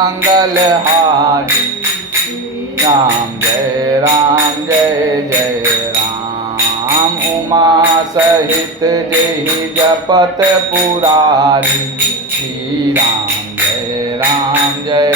मंगल हारी। राम जय जय राम। उमा सहित जेहि जपत पुरारी। श्री राम जय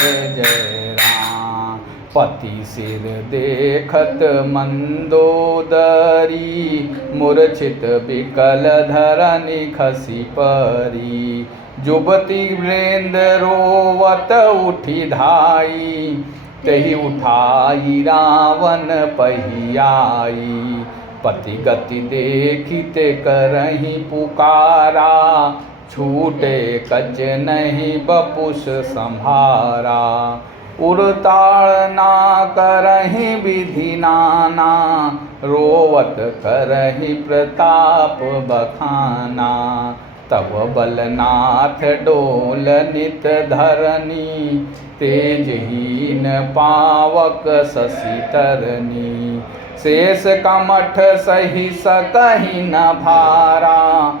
राम। पति सिर देखत मंदोदरी। मूर्छित विकल धरनी खसी परी। जुबती वृंद रोवत उठी धाई। तेहि उठाई रावण पहियाई। पति गति देखिते करहि पुकारा। छूटे कच नहीं बपुष संभारा। उड़ताड़ ना करहि विधि नाना। रोवत करहि प्रताप बखाना। तब बलनाथ डोल नित धरनी। तेजहीन पावक शशि तरनी। शेष कमठ सही सकहि न भारा।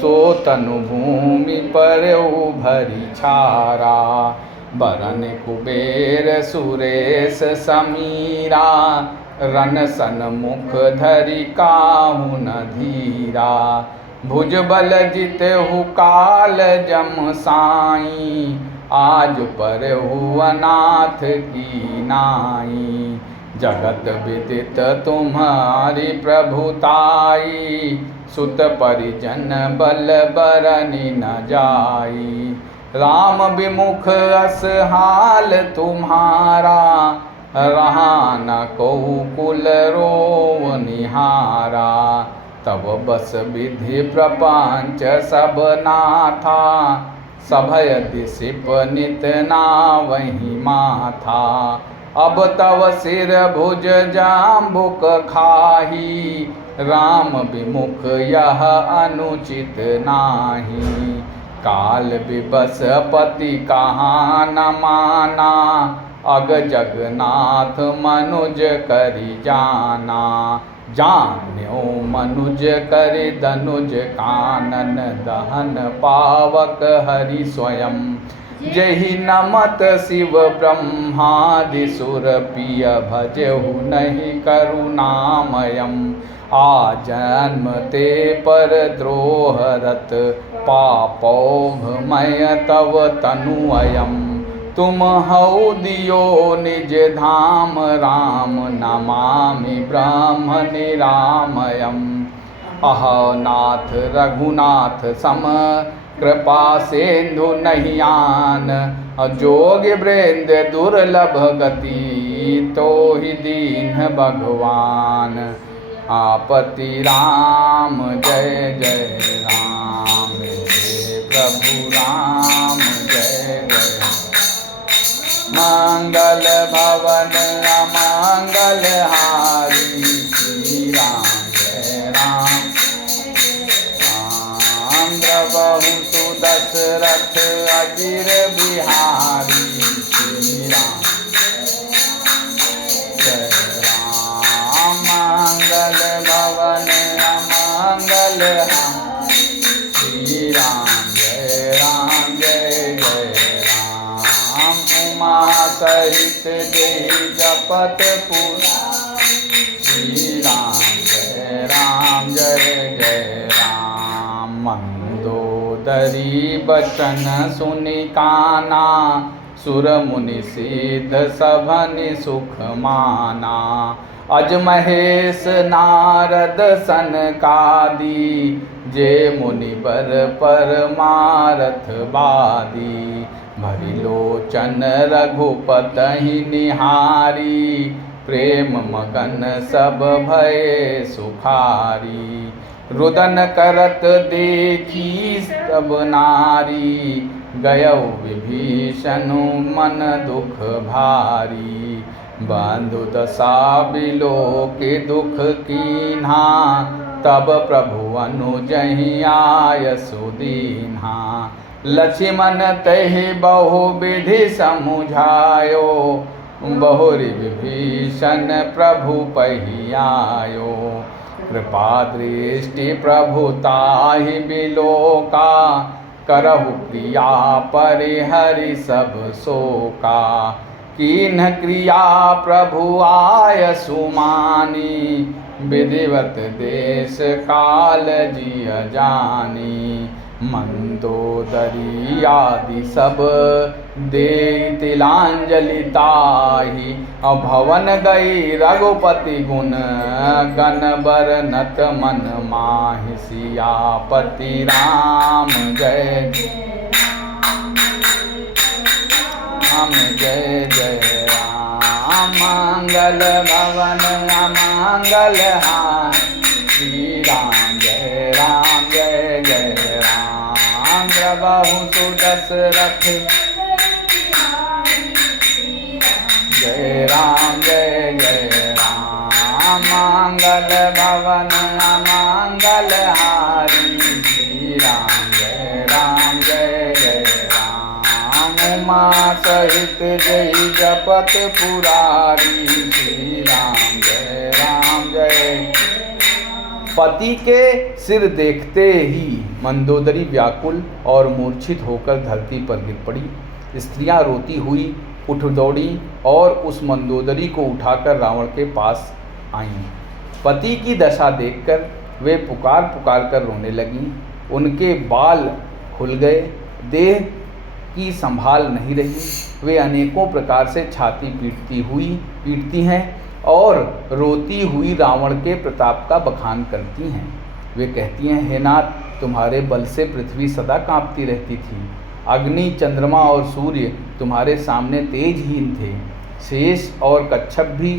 सो तनु भूमि पर्यु भरी छारा। बरन कुबेर सुरेश समीरा। रन सन्मुख धरि काहू न धीरा। भुज बल जितहु काल जम साई। आज परहु अनाथ की नाई। जगत विदित तुम्हारी प्रभुताई। सुत परिजन बल बरनि न जाई। राम विमुख अस हाल तुम्हारा। रहा न कोउ कुल रोव निहारा। तब बस विधि प्रपंच सब नाथा। सभय दिसिप नित नावहि माथा। अब तव सिर भुज जाम्बुक खाही। राम विमुख यह अनुचित नाही। काल विबस पति कहाँ न माना। अग जगन्नाथ मनुज करि जाना। जान्यो मनुज करि धनुज कानन। दहन पावक हरि स्वयं। जहि नमत शिव ब्रह्मादि सुर पिय भजहु नहीं करुणामयम्। आजन्म ते पर द्रोहरत। पापौघमय तव तनु अयम्। तुम हौ दियो निज धाम। राम नमामि ब्रह्म निरामयम्। अहो नाथ रघुनाथ सम। कृपा सिंधु नहीं आन। जोग वृंद दुर्लभ गति। तो ही दीन भगवान। आपति राम जय राम। हे प्रभु राम जय मंगल भवन अमंगल हारी। श्री राम जय राम। राम द्रवहु सुदशरथ अजिर बिहारी। श्री राम जय राम। मंगल भवन अमंगल हारी। श्री राम जय राम। उमा सहित जेहि जपत पुरारी। श्री राम जय राम। मंदोदरी बचन सुनि काना। सुर मुनि सिद्ध सभनि सुख माना। अज महेश नारद सनकादि। जे मुनि बर परमारथ बादी। भरि लोचन रघुपतहि निहारी। प्रेम मगन सब भये सुखारी। रुदन करत देखी सब नारी। गयौ विभीषणु मन दुख भारी। बंधु दशा बिलोके दुख कीन्हा। तब प्रभु अनुजहि आय सुदीन्हा। लक्ष्मण तहि बहु विधि समुझायो। बहुरि विभीषण प्रभु पहियायो। कृपा दृष्टि प्रभु ताहि बिलोका। करहु क्रिया परिहरि सब शोका। कीन्ह क्रिया प्रभु आय सुमानी, विधिवत देश काल जिय जानी। मंदोदरी आदि सब दे तिलांजलि ताहि, भवन गई रघुपति गुण गण बरनत मन माहि। सियापति राम जय राम जय जय राम। मंगल भवन अमंगल हानि, श्री राम जय जय राम। द्रवहु सुदशरथ जय राम मंगल भवन अमंगल हारी, श्री राम जय राम। उमा सहित जय जपत पुरारी, श्री राम जय। पति के सिर देखते ही मंदोदरी व्याकुल और मूर्छित होकर धरती पर गिर पड़ी। स्त्रियां रोती हुई उठ दौड़ी और उस मंदोदरी को उठाकर रावण के पास आईं। पति की दशा देखकर वे पुकार पुकार कर रोने लगीं। उनके बाल खुल गए, देह की संभाल नहीं रही। वे अनेकों प्रकार से छाती पीटती हैं और रोती हुई रावण के प्रताप का बखान करती हैं। वे कहती हैं, हे नाथ, तुम्हारे बल से पृथ्वी सदा कांपती रहती थी। अग्नि, चंद्रमा और सूर्य तुम्हारे सामने तेजहीन थे। शेष और कच्छप भी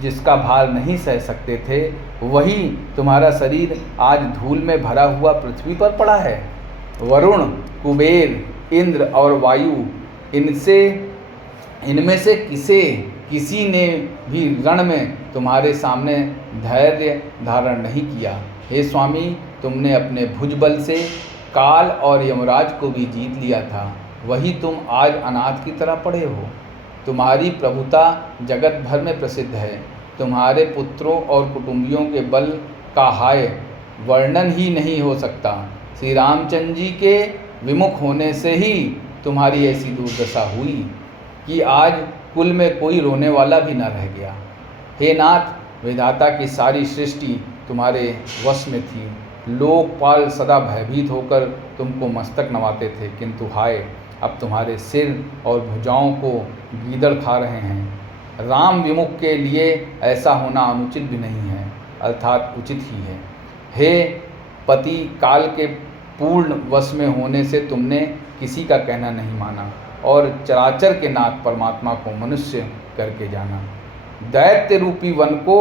जिसका भार नहीं सह सकते थे, वही तुम्हारा शरीर आज धूल में भरा हुआ पृथ्वी पर पड़ा है। वरुण, कुबेर, इंद्र और वायु, इनमें से किसी ने भी रण में तुम्हारे सामने धैर्य धारण नहीं किया। हे स्वामी, तुमने अपने भुजबल से काल और यमराज को भी जीत लिया था, वही तुम आज अनाथ की तरह पड़े हो। तुम्हारी प्रभुता जगत भर में प्रसिद्ध है। तुम्हारे पुत्रों और कुटुंबियों के बल का हाय वर्णन ही नहीं हो सकता। श्री रामचंद्र जी के विमुख होने से ही तुम्हारी ऐसी दुर्दशा हुई कि आज कुल में कोई रोने वाला भी न रह गया। हे नाथ, विधाता की सारी सृष्टि तुम्हारे वश में थी। लोकपाल सदा भयभीत होकर तुमको मस्तक नवाते थे, किंतु हाय, अब तुम्हारे सिर और भुजाओं को गीदड़ खा रहे हैं। राम विमुख के लिए ऐसा होना अनुचित भी नहीं है, अर्थात उचित ही है। हे पति, काल के पूर्ण वश में होने से तुमने किसी का कहना नहीं माना और चराचर के नाथ परमात्मा को मनुष्य करके जाना। दैत्य रूपी वन को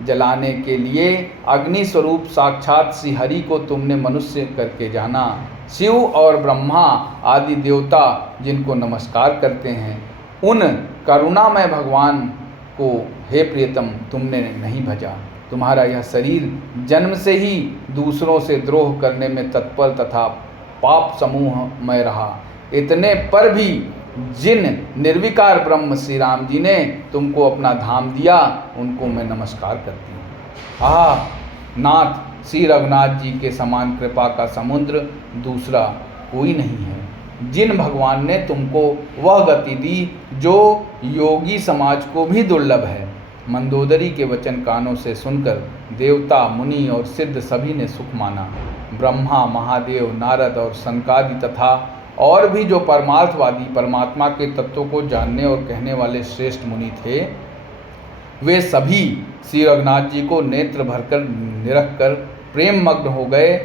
जलाने के लिए अग्नि स्वरूप साक्षात श्री हरि को तुमने मनुष्य करके जाना। शिव और ब्रह्मा आदि देवता जिनको नमस्कार करते हैं, उन करुणामय भगवान को हे प्रियतम तुमने नहीं भजा। तुम्हारा यह शरीर जन्म से ही दूसरों से द्रोह करने में तत्पर तथा पाप समूह में रहा। इतने पर भी जिन निर्विकार ब्रह्म श्री राम जी ने तुमको अपना धाम दिया, उनको मैं नमस्कार करती हूँ। आह नाथ, श्री रघुनाथ जी के समान कृपा का समुद्र दूसरा कोई नहीं है। जिन भगवान ने तुमको वह गति दी जो योगी समाज को भी दुर्लभ है। मंदोदरी के वचन कानों से सुनकर देवता, मुनि और सिद्ध सभी ने सुख माना। ब्रह्मा, महादेव, नारद और सनकादि तथा और भी जो परमार्थवादी परमात्मा के तत्वों को जानने और कहने वाले श्रेष्ठ मुनि थे, वे सभी श्री रघुनाथ जी को नेत्र भरकर निरख कर प्रेम मग्न हो गए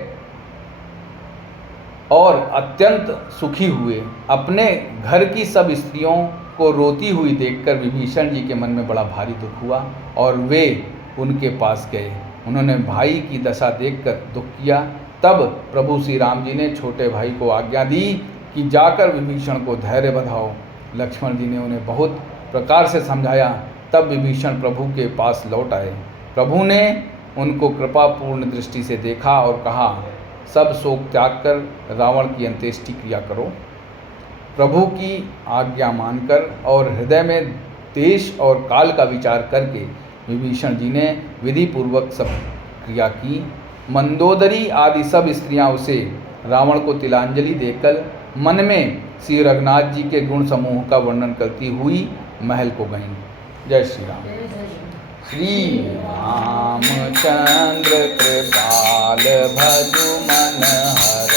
और अत्यंत सुखी हुए। अपने घर की सब स्त्रियों को रोती हुई देखकर विभीषण जी के मन में बड़ा भारी दुख हुआ और वे उनके पास गए। उन्होंने भाई की दशा देखकर दुख किया। तब प्रभु श्री राम जी ने छोटे भाई को आज्ञा दी कि जाकर विभीषण को धैर्य बधाओ। लक्ष्मण जी ने उन्हें बहुत प्रकार से समझाया। तब विभीषण प्रभु के पास लौट आए। प्रभु ने उनको कृपापूर्ण दृष्टि से देखा और कहा, सब शोक त्याग कर रावण की अंत्येष्टि क्रिया करो। प्रभु की आज्ञा मानकर और हृदय में देश और काल का विचार करके विभीषण जी ने विधि पूर्वक सब क्रिया की। मंदोदरी आदि सब स्त्रियां उसे रावण को तिलांजलि देकर मन में श्री रघुनाथ जी के गुण समूह का वर्णन करती हुई महल को गईं। जय श्री राम। श्री रामचंद्र कृपाल भजु मन हर